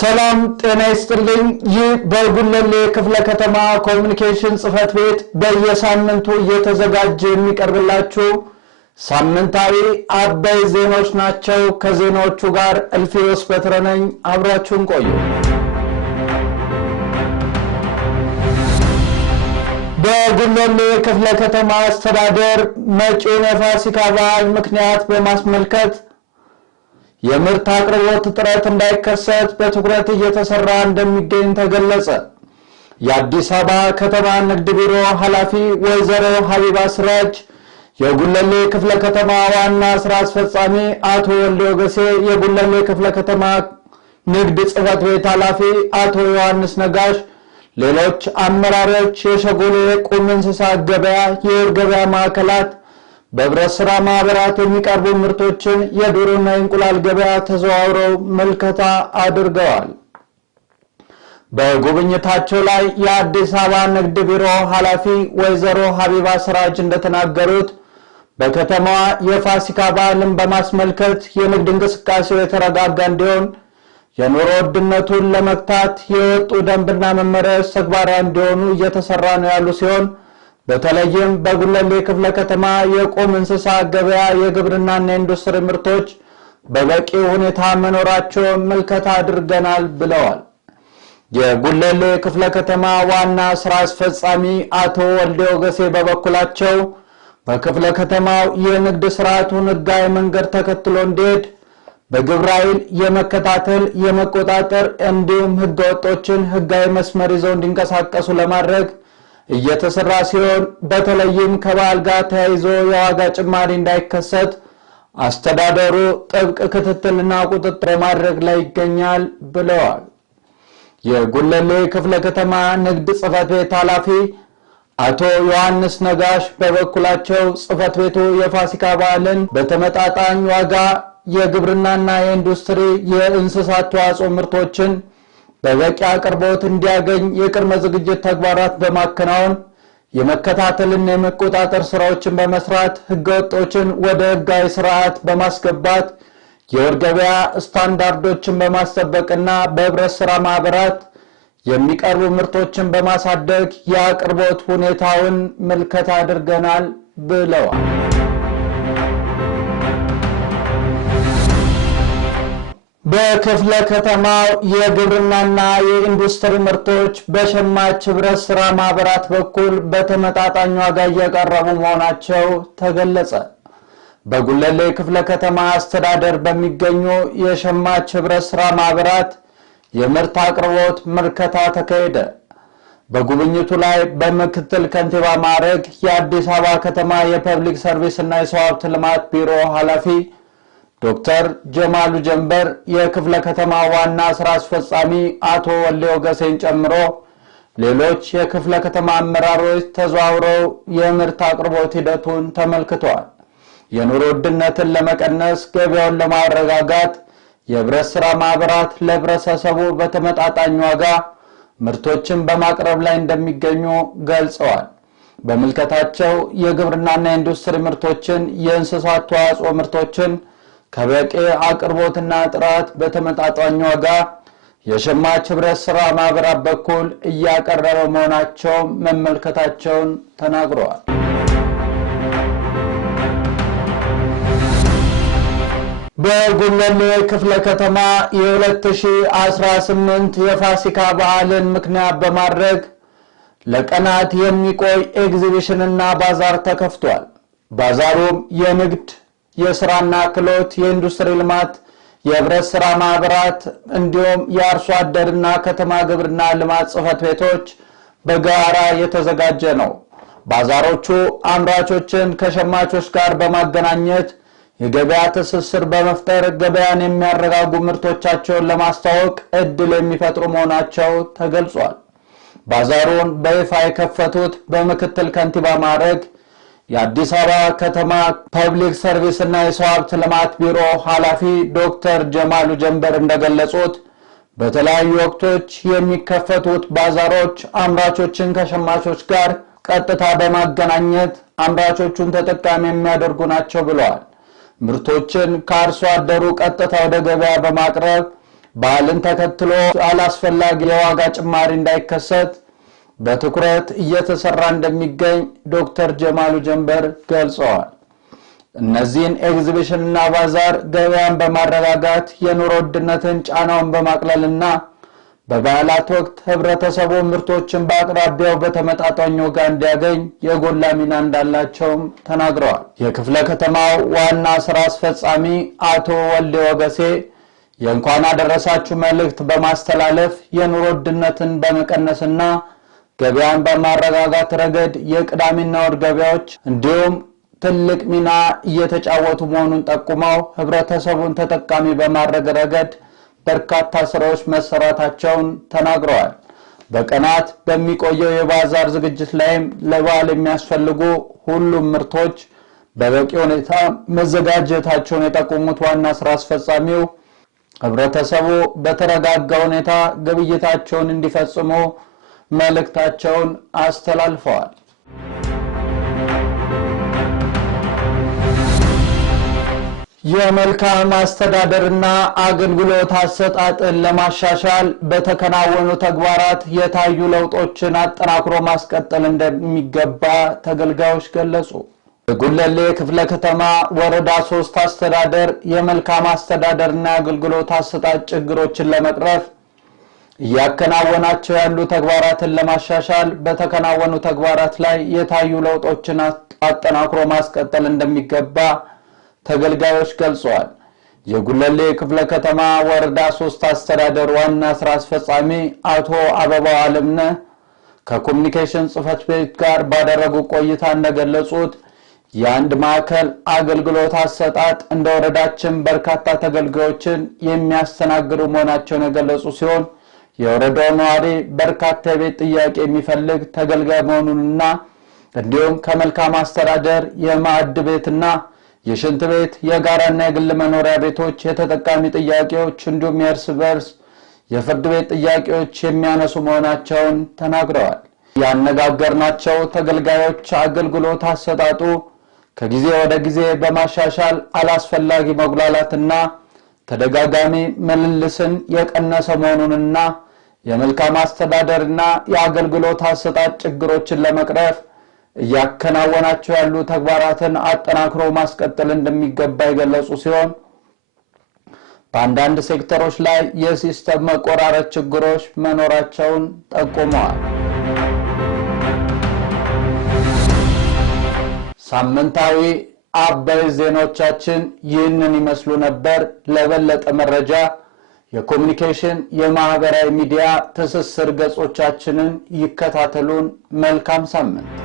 ሰላም ጤና ይስጥልኝ። ይህ በጉለሌ ክፍለ ከተማ ኮሙኒኬሽን ጽህፈት ቤት በየሳምንቱ እየተዘጋጀ የሚቀርብላችሁ ሳምንታዊ አበይ ዜናዎች ናቸው። ከዜናዎቹ ጋር እልፊዮስ በትረ ነኝ። አብራችሁን ቆዩ። በጉለሌ ክፍለ ከተማ አስተዳደር መጪውን የፋሲካ በዓል ምክንያት በማስመልከት የምርት አቅርቦት እጥረት እንዳይከሰት በትኩረት እየተሰራ እንደሚገኝ ተገለጸ። የአዲስ አበባ ከተማ ንግድ ቢሮ ኃላፊ ወይዘሮ ሀቢባ ስራጅ፣ የጉለሌ ክፍለ ከተማ ዋና ስራ አስፈጻሚ አቶ ወልደ ወገሴ፣ የጉለሌ ክፍለ ከተማ ንግድ ጽህፈት ቤት ኃላፊ አቶ ዮሐንስ ነጋሽ፣ ሌሎች አመራሮች የሸጎሌ ቁም እንስሳት ገበያ፣ የገበያ ማዕከላት በህብረት ስራ ማህበራት የሚቀርቡ ምርቶችን የዶሮና የእንቁላል ገበያ ተዘዋውረው መልከታ አድርገዋል። በጉብኝታቸው ላይ የአዲስ አበባ ንግድ ቢሮ ኃላፊ ወይዘሮ ሀቢባ ስራጅ እንደተናገሩት በከተማዋ የፋሲካ በዓልን በማስመልከት የንግድ እንቅስቃሴው የተረጋጋ እንዲሆን የኑሮ ውድነቱን ለመግታት የወጡ ደንብና መመሪያዎች ተግባራዊ እንዲሆኑ እየተሰራ ነው ያሉ ሲሆን በተለይም በጉለሌ ክፍለ ከተማ የቁም እንስሳት ገበያ የግብርናና የኢንዱስትሪ ምርቶች በበቂ ሁኔታ መኖራቸው መልከታ አድርገናል ብለዋል። የጉለሌ ክፍለ ከተማ ዋና ስራ አስፈጻሚ አቶ ወልደ ወገሴ በበኩላቸው በክፍለ ከተማው የንግድ ስርዓቱን ህጋዊ መንገድ ተከትሎ እንዲሄድ በግብረ ኃይል የመከታተል የመቆጣጠር እንዲሁም ህገወጦችን ህጋዊ መስመር ይዘው እንዲንቀሳቀሱ ለማድረግ እየተሰራ ሲሆን በተለይም ከበዓል ጋር ተያይዞ የዋጋ ጭማሪ እንዳይከሰት አስተዳደሩ ጥብቅ ክትትልና ቁጥጥር ማድረግ ላይ ይገኛል ብለዋል። የጉለሌ ክፍለ ከተማ ንግድ ጽህፈት ቤት ኃላፊ አቶ ዮሐንስ ነጋሽ በበኩላቸው ጽህፈት ቤቱ የፋሲካ በዓልን በተመጣጣኝ ዋጋ የግብርናና የኢንዱስትሪ የእንስሳት ተዋጽኦ ምርቶችን በበቂ አቅርቦት እንዲያገኝ የቅድመ ዝግጅት ተግባራት በማከናወን የመከታተልና የመቆጣጠር ስራዎችን በመስራት ህገወጦችን ወደ ህጋዊ ስርዓት በማስገባት የወር ገበያ ስታንዳርዶችን በማስጠበቅና በህብረት ስራ ማህበራት የሚቀርቡ ምርቶችን በማሳደግ የአቅርቦት ሁኔታውን መልከታ አድርገናል ብለዋል። በክፍለ ከተማው የግብርናና የኢንዱስትሪ ምርቶች በሸማች ህብረት ስራ ማህበራት በኩል በተመጣጣኝ ዋጋ እየቀረቡ መሆናቸው ተገለጸ። በጉለሌ ክፍለ ከተማ አስተዳደር በሚገኙ የሸማች ህብረት ስራ ማህበራት የምርት አቅርቦት መልከታ ተካሄደ። በጉብኝቱ ላይ በምክትል ከንቲባ ማዕረግ የአዲስ አበባ ከተማ የፐብሊክ ሰርቪስ እና የሰው ሀብት ልማት ቢሮ ኃላፊ ዶክተር ጀማሉ ጀንበር፣ የክፍለ ከተማ ዋና ስራ አስፈጻሚ አቶ ወልደ ወገሴን ጨምሮ ሌሎች የክፍለ ከተማ አመራሮች ተዘዋውረው የምርት አቅርቦት ሂደቱን ተመልክተዋል። የኑሮ ውድነትን ለመቀነስ ገበያውን ለማረጋጋት የህብረት ስራ ማህበራት ለህብረተሰቡ በተመጣጣኝ ዋጋ ምርቶችን በማቅረብ ላይ እንደሚገኙ ገልጸዋል። በምልከታቸው የግብርናና የኢንዱስትሪ ምርቶችን፣ የእንስሳት ተዋጽኦ ምርቶችን ከበቂ አቅርቦትና ጥራት በተመጣጣኝ ዋጋ የሸማች ህብረት ስራ ማህበራት በኩል እያቀረበ መሆናቸው መመልከታቸውን ተናግረዋል። በጉለሌ ክፍለ ከተማ የ2018 የፋሲካ በዓልን ምክንያት በማድረግ ለቀናት የሚቆይ ኤግዚቢሽንና ባዛር ተከፍቷል። ባዛሩም የንግድ የስራና ክህሎት፣ የኢንዱስትሪ ልማት፣ የህብረት ስራ ማህበራት እንዲሁም የአርሶ አደርና ከተማ ግብርና ልማት ጽህፈት ቤቶች በጋራ የተዘጋጀ ነው። ባዛሮቹ አምራቾችን ከሸማቾች ጋር በማገናኘት የገበያ ትስስር በመፍጠር ገበያን የሚያረጋጉ ምርቶቻቸውን ለማስተዋወቅ እድል የሚፈጥሩ መሆናቸው ተገልጿል። ባዛሩን በይፋ የከፈቱት በምክትል ከንቲባ ማዕረግ የአዲስ አበባ ከተማ ፐብሊክ ሰርቪስ እና የሰው ሀብት ልማት ቢሮ ኃላፊ ዶክተር ጀማሉ ጀንበር እንደገለጹት በተለያዩ ወቅቶች የሚከፈቱት ባዛሮች አምራቾችን ከሸማቾች ጋር ቀጥታ በማገናኘት አምራቾቹን ተጠቃሚ የሚያደርጉ ናቸው ብለዋል። ምርቶችን ከአርሶ አደሩ ቀጥታ ወደ ገበያ በማቅረብ በዓልን ተከትሎ አላስፈላጊ የዋጋ ጭማሪ እንዳይከሰት በትኩረት እየተሰራ እንደሚገኝ ዶክተር ጀማሉ ጀንበር ገልጸዋል። እነዚህን ኤግዚቢሽንና ባዛር ገበያን በማረጋጋት የኑሮ ውድነትን ጫናውን በማቅለልና በበዓላት ወቅት ህብረተሰቡ ምርቶችን በአቅራቢያው በተመጣጣኝ ዋጋ እንዲያገኝ የጎላ ሚና እንዳላቸውም ተናግረዋል። የክፍለ ከተማው ዋና ስራ አስፈጻሚ አቶ ወልዴ ወገሴ የእንኳን አደረሳችሁ መልእክት በማስተላለፍ የኑሮ ውድነትን በመቀነስና ገበያን በማረጋጋት ረገድ የቅዳሜና እሁድ ገበያዎች እንዲሁም ትልቅ ሚና እየተጫወቱ መሆኑን ጠቁመው ህብረተሰቡን ተጠቃሚ በማድረግ ረገድ በርካታ ስራዎች መሰራታቸውን ተናግረዋል። በቀናት በሚቆየው የባዛር ዝግጅት ላይም ለበዓል የሚያስፈልጉ ሁሉም ምርቶች በበቂ ሁኔታ መዘጋጀታቸውን የጠቆሙት ዋና ስራ አስፈጻሚው ህብረተሰቡ በተረጋጋ ሁኔታ ግብይታቸውን እንዲፈጽሙ መልእክታቸውን አስተላልፈዋል። የመልካም አስተዳደርና አገልግሎት አሰጣጥን ለማሻሻል በተከናወኑ ተግባራት የታዩ ለውጦችን አጠናክሮ ማስቀጠል እንደሚገባ ተገልጋዮች ገለጹ። በጉለሌ ክፍለ ከተማ ወረዳ 3 አስተዳደር የመልካም አስተዳደርና አገልግሎት አሰጣጥ ችግሮችን ለመቅረፍ ያከናወናቸው ያሉ ተግባራትን ለማሻሻል በተከናወኑ ተግባራት ላይ የታዩ ለውጦችን አጠናክሮ ማስቀጠል እንደሚገባ ተገልጋዮች ገልጸዋል። የጉለሌ ክፍለ ከተማ ወረዳ 3 አስተዳደር ዋና ስራ አስፈጻሚ አቶ አበባው አለምነህ ከኮሙኒኬሽን ጽህፈት ቤት ጋር ባደረጉ ቆይታ እንደገለጹት የአንድ ማዕከል አገልግሎት አሰጣጥ እንደ ወረዳችን በርካታ ተገልጋዮችን የሚያስተናግዱ መሆናቸውን የገለጹ ሲሆን የወረዳው ነዋሪ በርካታ የቤት ጥያቄ የሚፈልግ ተገልጋይ መሆኑንና እንዲሁም ከመልካም አስተዳደር የማዕድ ቤትና የሽንት ቤት የጋራና የግል መኖሪያ ቤቶች የተጠቃሚ ጥያቄዎች እንዲሁም የእርስ በርስ የፍርድ ቤት ጥያቄዎች የሚያነሱ መሆናቸውን ተናግረዋል። ያነጋገርናቸው ተገልጋዮች አገልግሎት አሰጣጡ ከጊዜ ወደ ጊዜ በማሻሻል አላስፈላጊ መጉላላትና ተደጋጋሚ ምልልስን የቀነሰ መሆኑንና የመልካም አስተዳደርና የአገልግሎት አሰጣጥ ችግሮችን ለመቅረፍ ያከናወናቸው ያሉ ተግባራትን አጠናክሮ ማስቀጠል እንደሚገባ የገለጹ ሲሆን በአንዳንድ ሴክተሮች ላይ የሲስተም መቆራረጥ ችግሮች መኖራቸውን ጠቁመዋል። ሳምንታዊ አበይ ዜናዎቻችን ይህንን ይመስሉ ነበር። ለበለጠ መረጃ የኮሙኒኬሽን የማህበራዊ ሚዲያ ትስስር ገጾቻችንን ይከታተሉን። መልካም ሳምንት።